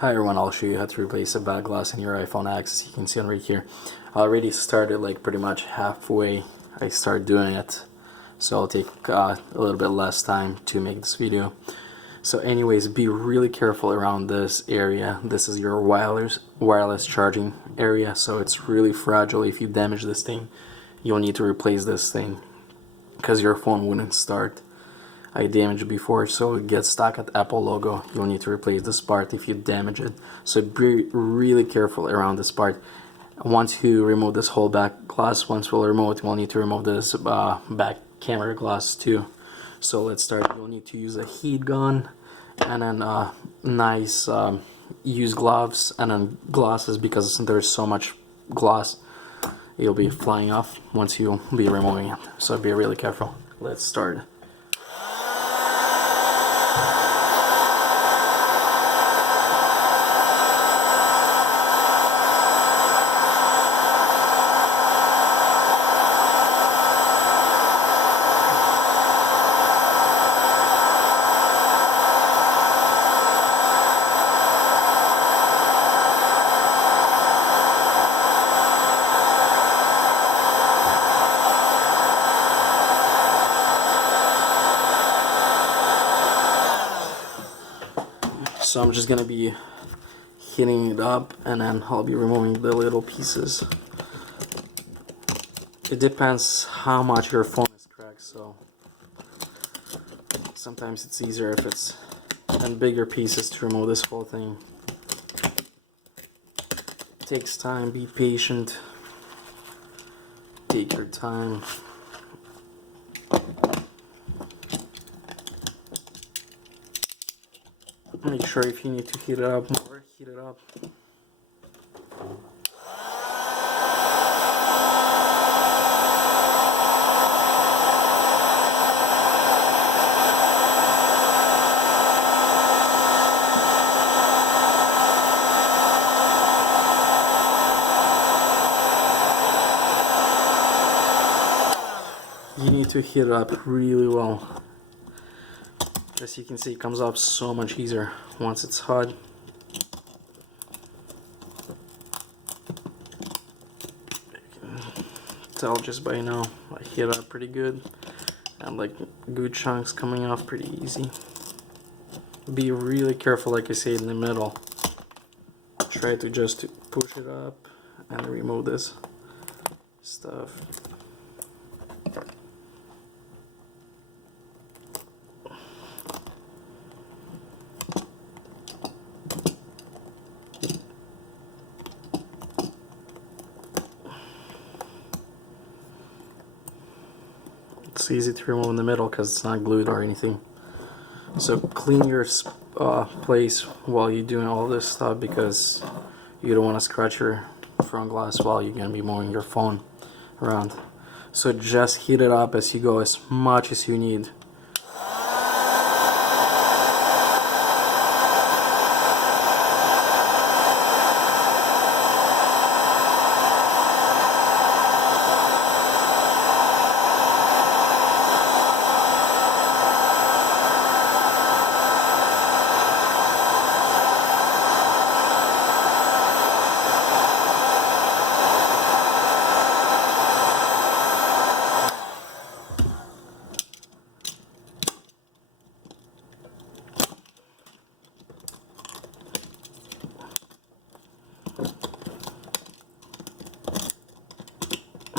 Hi everyone, I'll show you how to replace a bad glass in your iPhone X. You can see it right here. I already started like pretty much halfway. I started doing it, so I'll take a little bit less time to make this video. So anyways, be really careful around this area. This is your wireless charging area, so it's really fragile. If you damage this thing, you'll need to replace this thing because your phone wouldn't start. I damaged it before, so it gets stuck at Apple logo. You'll need to replace this part if you damage it. So be really careful around this part. Once you remove this whole back glass, once we'll remove it, we'll need to remove this back camera glass too. So let's start. You'll need to use a heat gun and then nice use gloves and then glasses, because there's so much glass it'll be flying off once you'll be removing it. So be really careful. Let's start. So I'm just gonna be heating it up and then I'll be removing the little pieces. It depends how much your phone is cracked, so sometimes it's easier if it's in bigger pieces to remove this whole thing. It takes time, be patient, take your time. Make sure if you need to heat it up more, heat it up. You need to heat it up really well. As you can see, it comes up so much easier once it's hot. You can tell just by now I heat it up pretty good, and like good chunks coming off pretty easy. Be really careful, like I say, in the middle. Try to just push it up and remove this stuff. It's easy to remove in the middle because it's not glued or anything. So clean your place while you're doing all this stuff, because you don't want to scratch your front glass while you're going to be moving your phone around. So just heat it up as you go, as much as you need.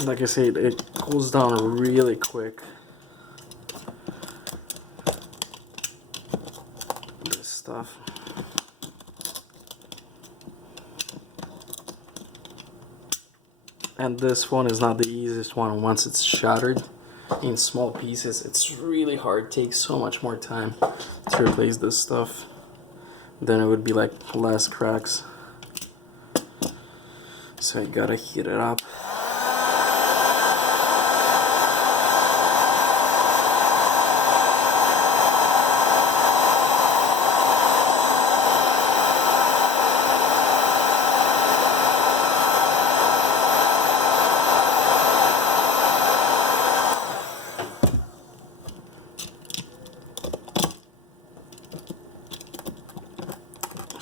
Like I said, it cools down really quick. This stuff. And this one is not the easiest one. Once it's shattered in small pieces, it's really hard. It takes so much more time to replace this stuff. Then it would be like less cracks. So you gotta heat it up.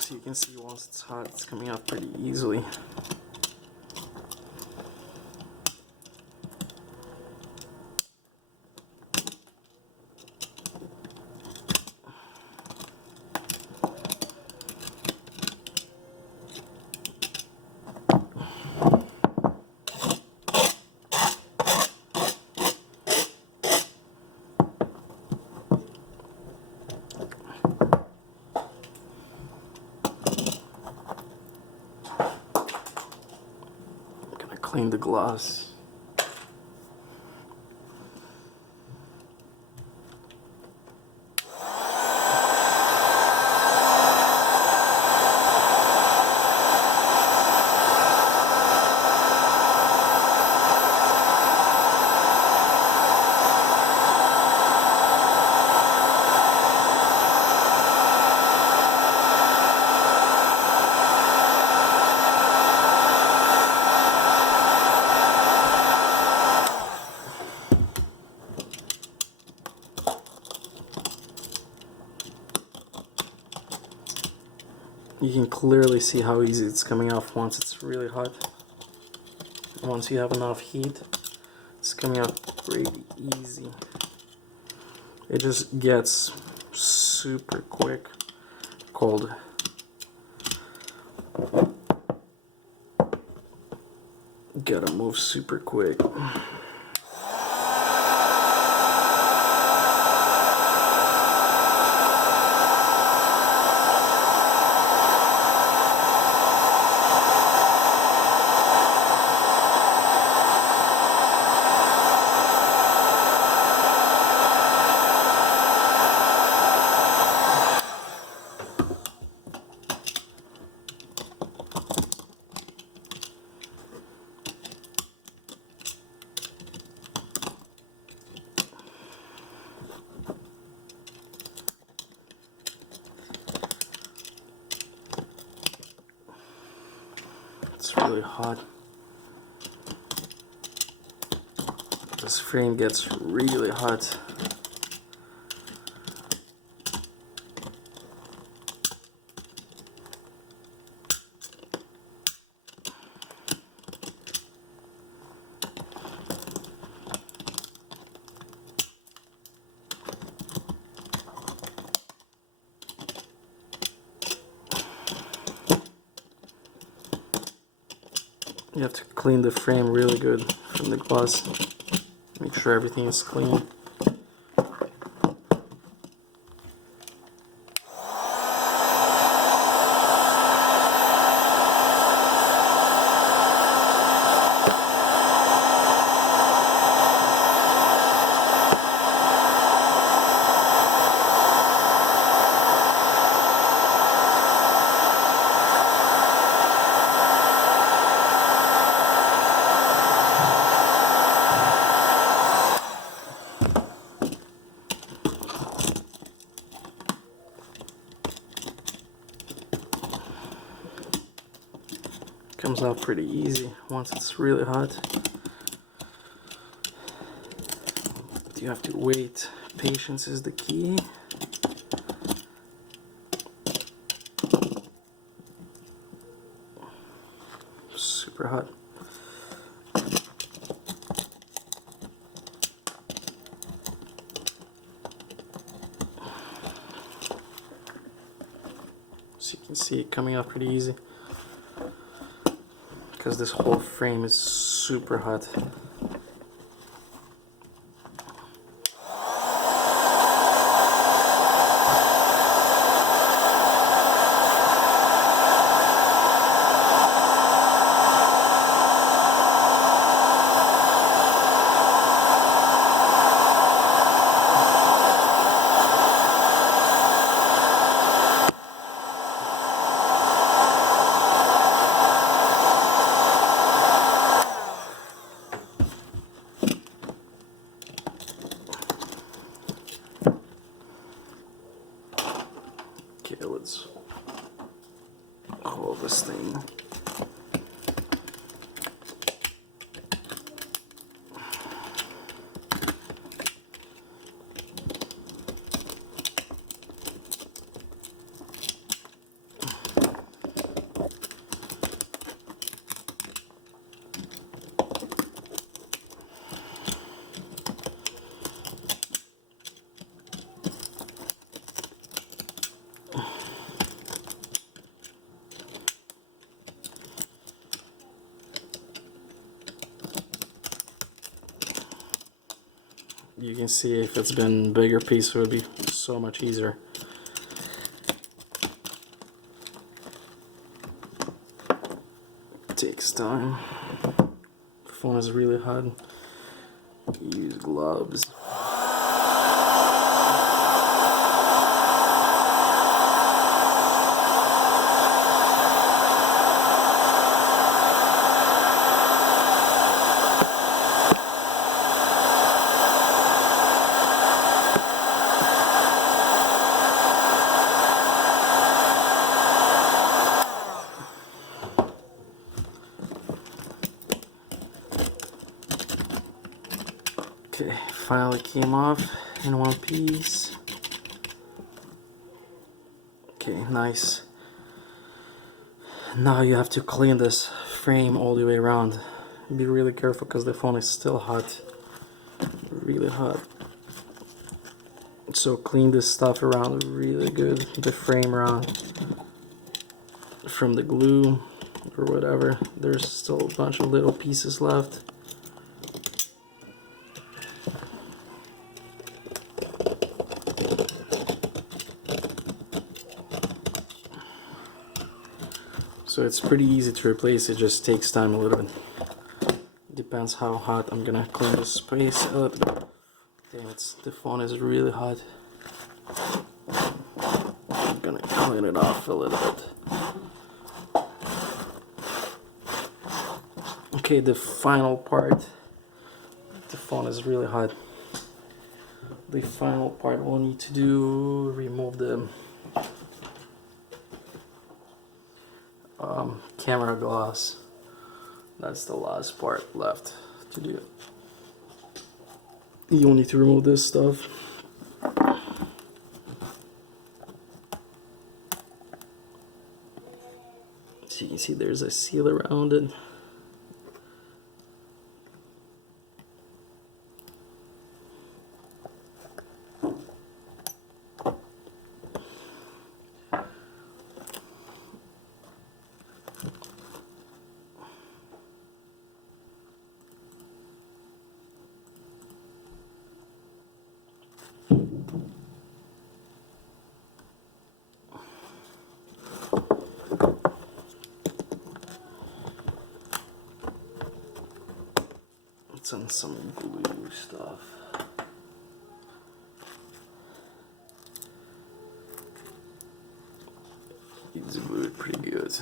So you can see once it's hot, it's coming off pretty easily. Clean the gloss. You can clearly see how easy it's coming off once it's really hot. Once you have enough heat, it's coming off pretty easy. It just gets super quick cold. Gotta move super quick. It's really hot. This frame gets really hot. You have to clean the frame really good from the gloss. Make sure everything is clean. Comes out pretty easy once it's really hot. But you have to wait. Patience is the key. Super hot. So you can see it coming off pretty easy, because this whole frame is super hot. Okay, let's hold this thing. You can see if it's been bigger piece, it would be so much easier. It takes time. The phone is really hot. Use gloves. Okay, finally came off in one piece. Okay, nice. Now you have to clean this frame all the way around. Be really careful because the phone is still hot, really hot. So clean this stuff around really good, the frame around, from the glue or whatever. There's still a bunch of little pieces left. So it's pretty easy to replace, it just takes time a little bit. Depends how hot. I'm gonna clean this space a little bit. Damn, the phone is really hot. I'm gonna clean it off a little bit. Okay, the final part. The phone is really hot. The final part we'll need to do, remove the camera glass. That's the last part left to do. You'll need to remove this stuff. So you can see there's a seal around it. It's on some glue stuff. It's glued pretty good.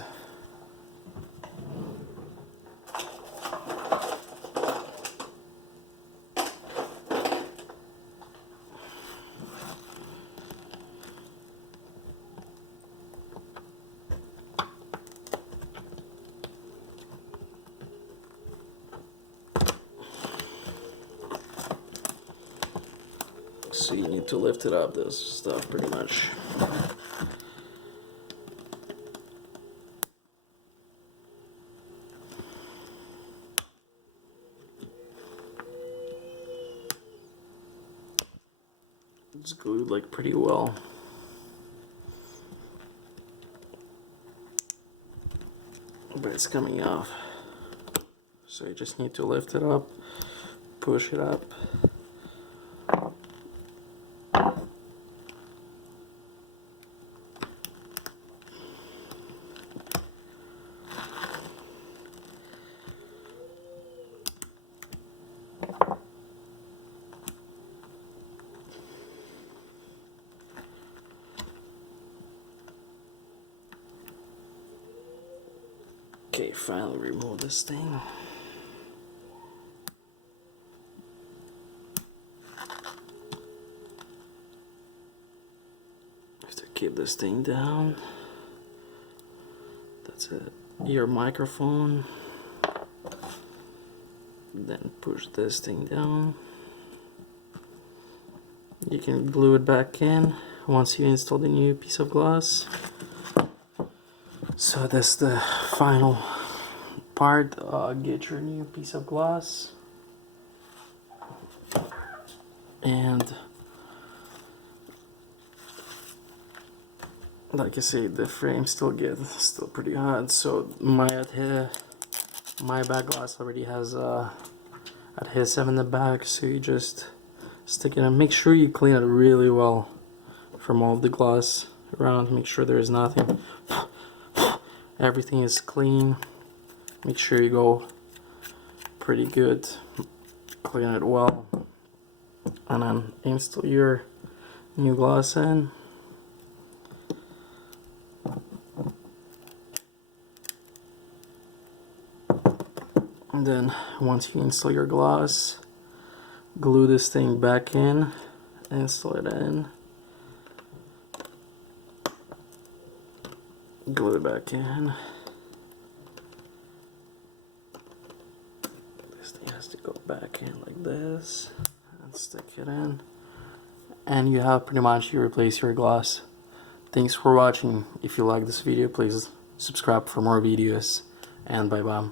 So you need to lift it up, this stuff pretty much. It's glued like pretty well. But it's coming off. So you just need to lift it up, push it up. Okay, finally remove this thing. Have to keep this thing down. That's it. Your microphone. Then push this thing down. You can glue it back in once you install the new piece of glass. So that's the final part. Get your new piece of glass, and like I say, the frame still pretty hot. So my back glass already has adhesive in the back, so you just stick it in. Make sure you clean it really well from all the gloss around. Make sure there is nothing. Everything is clean. Make sure you go pretty good. Clean it well. And then install your new gloss in. And then once you install your gloss, glue this thing back in, install it in, glue it back in. This thing has to go back in like this and stick it in, and you have pretty much you replace your gloss. Thanks for watching. If you like this video, please subscribe for more videos, and bye bye.